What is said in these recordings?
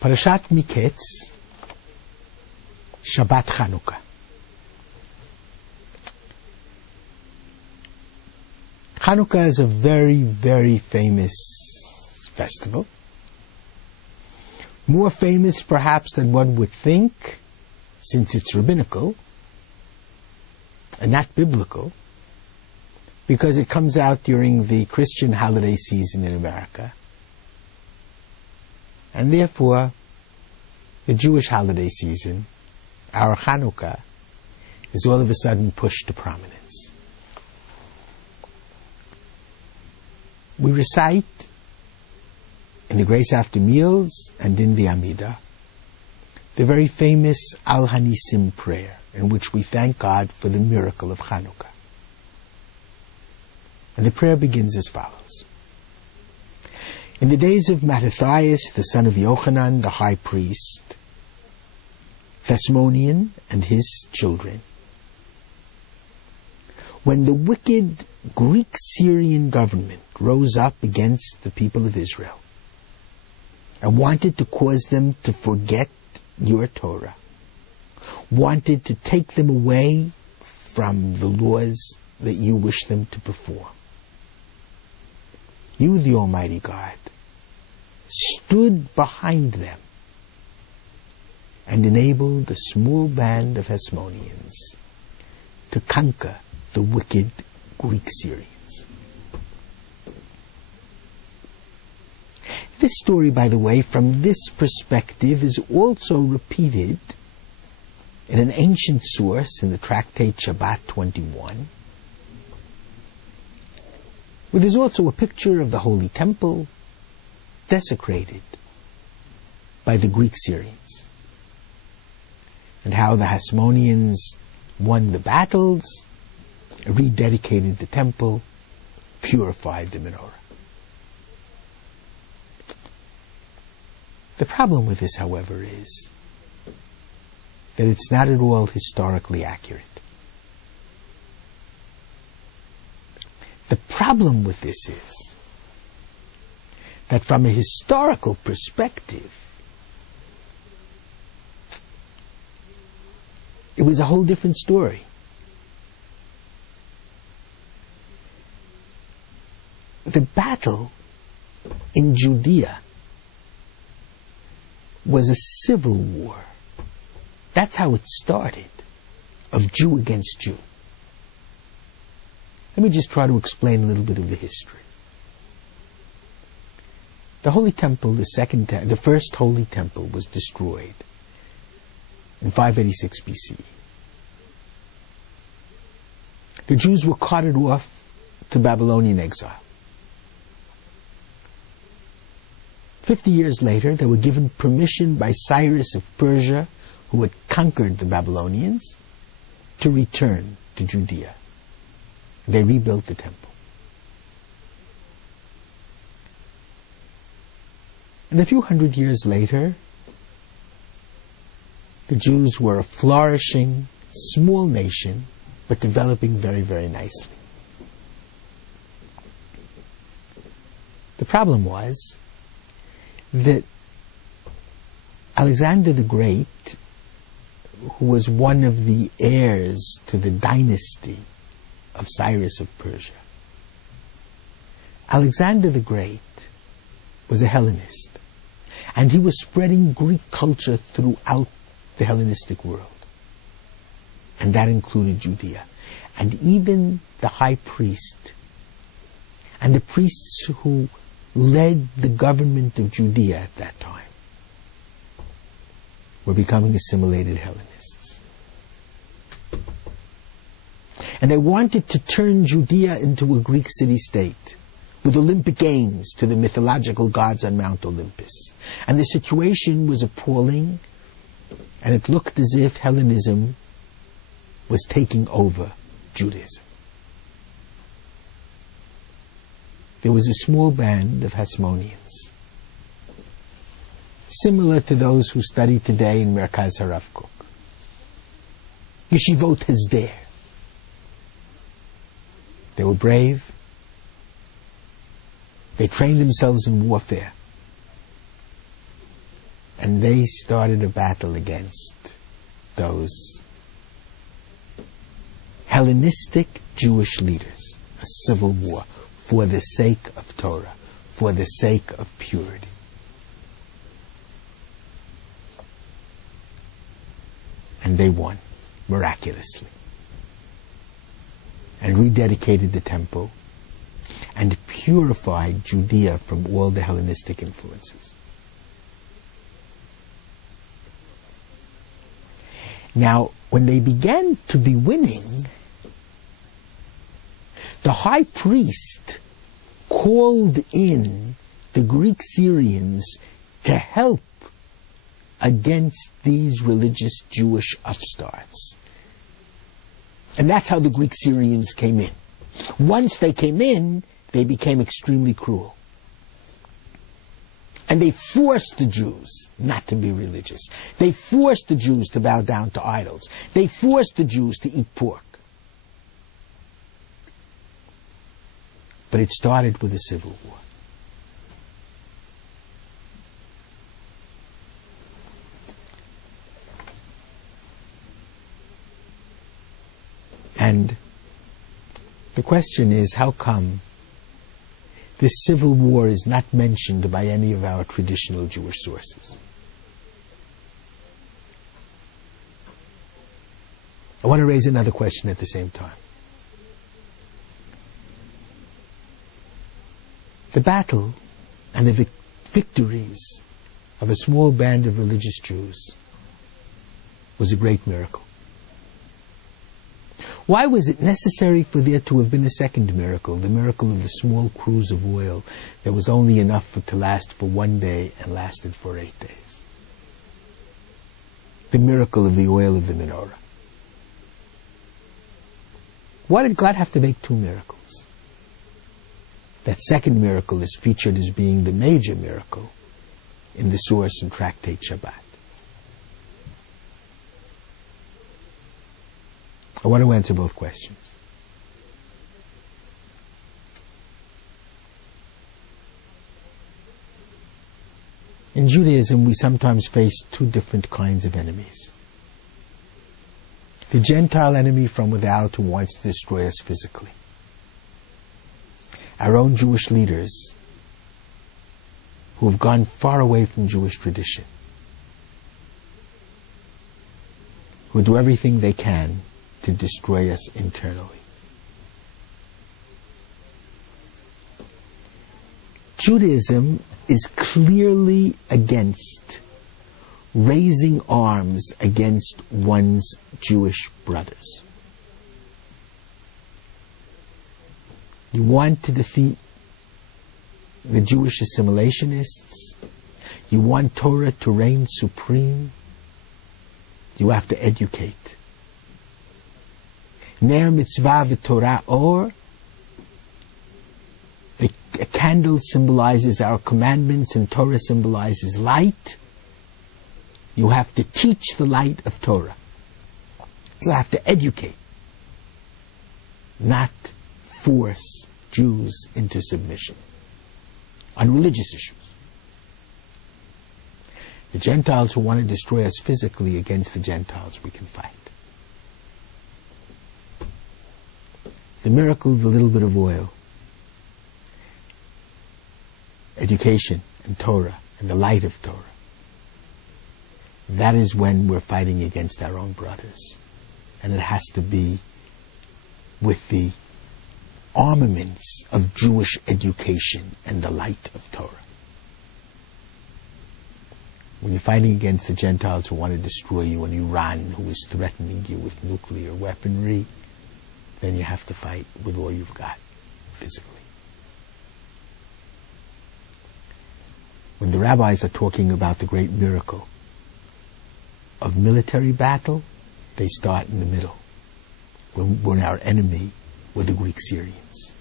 Parashat Miketz, Shabbat Chanukah. Chanukah is a very, very famous festival. More famous perhaps than one would think, since it's rabbinical and not biblical, because it comes out during the Christian holiday season in America. And therefore, the Jewish holiday season, our Hanukkah, is all of a sudden pushed to prominence. We recite in the Grace After Meals and in the Amidah the very famous Al Hanisim prayer, in which we thank God for the miracle of Hanukkah. And the prayer begins as follows. In the days of Mattathias, the son of Yochanan, the high priest, Thesmonian and his children, when the wicked Greek-Syrian government rose up against the people of Israel and wanted to cause them to forget your Torah, wanted to take them away from the laws that you wish them to perform, you, the Almighty God, stood behind them and enabled a small band of Hasmoneans to conquer the wicked Greek Syrians. This story, by the way, from this perspective, is also repeated in an ancient source in the tractate Shabbat 21, where there's also a picture of the Holy Temple desecrated by the Greek Syrians, and how the Hasmoneans won the battles, rededicated the temple, purified the menorah. The problem with this, however, is that it's not at all historically accurate. The problem with this is that from a historical perspective, it was a whole different story. The battle in Judea was a civil war. That's how it started, of Jew against Jew. Let me just try to explain a little bit of the history. The Holy Temple, the first Holy Temple, was destroyed in 586 BC. The Jews were carted off to Babylonian exile. 50 years later, they were given permission by Cyrus of Persia, who had conquered the Babylonians, to return to Judea. They rebuilt the temple. And a few hundred years later, the Jews were a flourishing, small nation, but developing very, very nicely. The problem was that Alexander the Great, who was one of the heirs to the dynasty of Cyrus of Persia, Alexander the Great was a Hellenist, and he was spreading Greek culture throughout the Hellenistic world, and that included Judea. And even the high priest and the priests who led the government of Judea at that time were becoming assimilated Hellenists. And they wanted to turn Judea into a Greek city-state with Olympic games to the mythological gods on Mount Olympus. And the situation was appalling, and it looked as if Hellenism was taking over Judaism. There was a small band of Hasmoneans, similar to those who study today in Merkaz Harav Kook. Yeshivot Hesder. They were brave. They trained themselves in warfare. And they started a battle against those Hellenistic Jewish leaders, a civil war for the sake of Torah, for the sake of purity. And they won, miraculously, and rededicated the temple and purified Judea from all the Hellenistic influences. Now, when they began to be winning, the high priest called in the Greek Syrians to help against these religious Jewish upstarts. And that's how the Greek Syrians came in. Once they came in, they became extremely cruel. And they forced the Jews not to be religious. They forced the Jews to bow down to idols. They forced the Jews to eat pork. But it started with a civil war. And the question is, how come this civil war is not mentioned by any of our traditional Jewish sources? I want to raise another question at the same time. The battle and the victories of a small band of religious Jews was a great miracle. Why was it necessary for there to have been a second miracle, the miracle of the small cruse of oil that was only enough to last for 1 day and lasted for 8 days? The miracle of the oil of the menorah. Why did God have to make 2 miracles? That second miracle is featured as being the major miracle in the source and tractate Shabbat. I want to answer both questions. In Judaism, we sometimes face 2 different kinds of enemies. The Gentile enemy from without who wants to destroy us physically. Our own Jewish leaders who have gone far away from Jewish tradition, who do everything they can to destroy us internally. Judaism is clearly against raising arms against one's Jewish brothers. You want to defeat the Jewish assimilationists? You want Torah to reign supreme? You have to educate. Ner mitzvah v'torah or. A candle symbolizes our commandments and Torah symbolizes light. You have to teach the light of Torah. You have to educate, not force Jews into submission on religious issues. The Gentiles who want to destroy us physically, against the Gentiles we can fight. The miracle of the little bit of oil, education and Torah and the light of Torah, that is when we're fighting against our own brothers. And it has to be with the armaments of Jewish education and the light of Torah. When you're fighting against the Gentiles who want to destroy you, and Iran who is threatening you with nuclear weaponry, then you have to fight with all you've got, physically. When the rabbis are talking about the great miracle of military battle, they start in the middle, when our enemy were the Greek Syrians.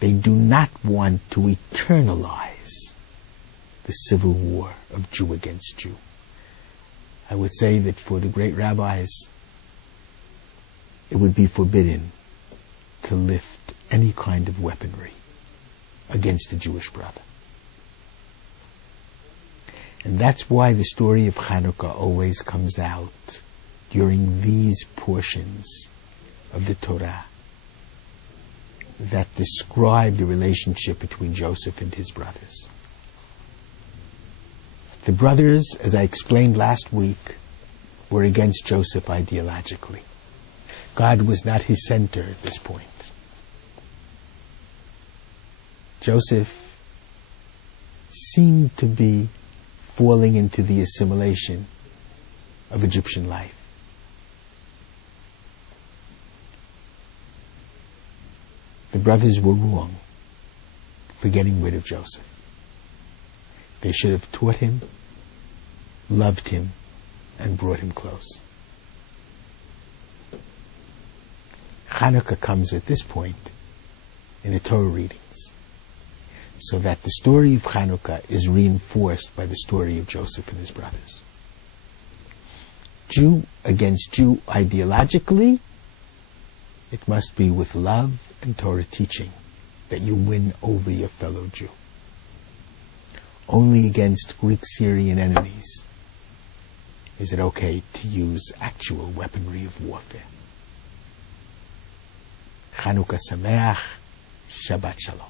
They do not want to eternalize the civil war of Jew against Jew. I would say that for the great rabbis, it would be forbidden to lift any kind of weaponry against a Jewish brother. And that's why the story of Chanukah always comes out during these portions of the Torah that describe the relationship between Joseph and his brothers. The brothers, as I explained last week, were against Joseph ideologically. God was not his center at this point. Joseph seemed to be falling into the assimilation of Egyptian life. The brothers were wrong for getting rid of Joseph. They should have taught him, loved him, and brought him close. Hanukkah comes at this point in the Torah readings, so that the story of Hanukkah is reinforced by the story of Joseph and his brothers. Jew against Jew ideologically, it must be with love and Torah teaching that you win over your fellow Jew. Only against Greek-Syrian enemies is it okay to use actual weaponry of warfare. Chanukah Sameach, Shabbat Shalom.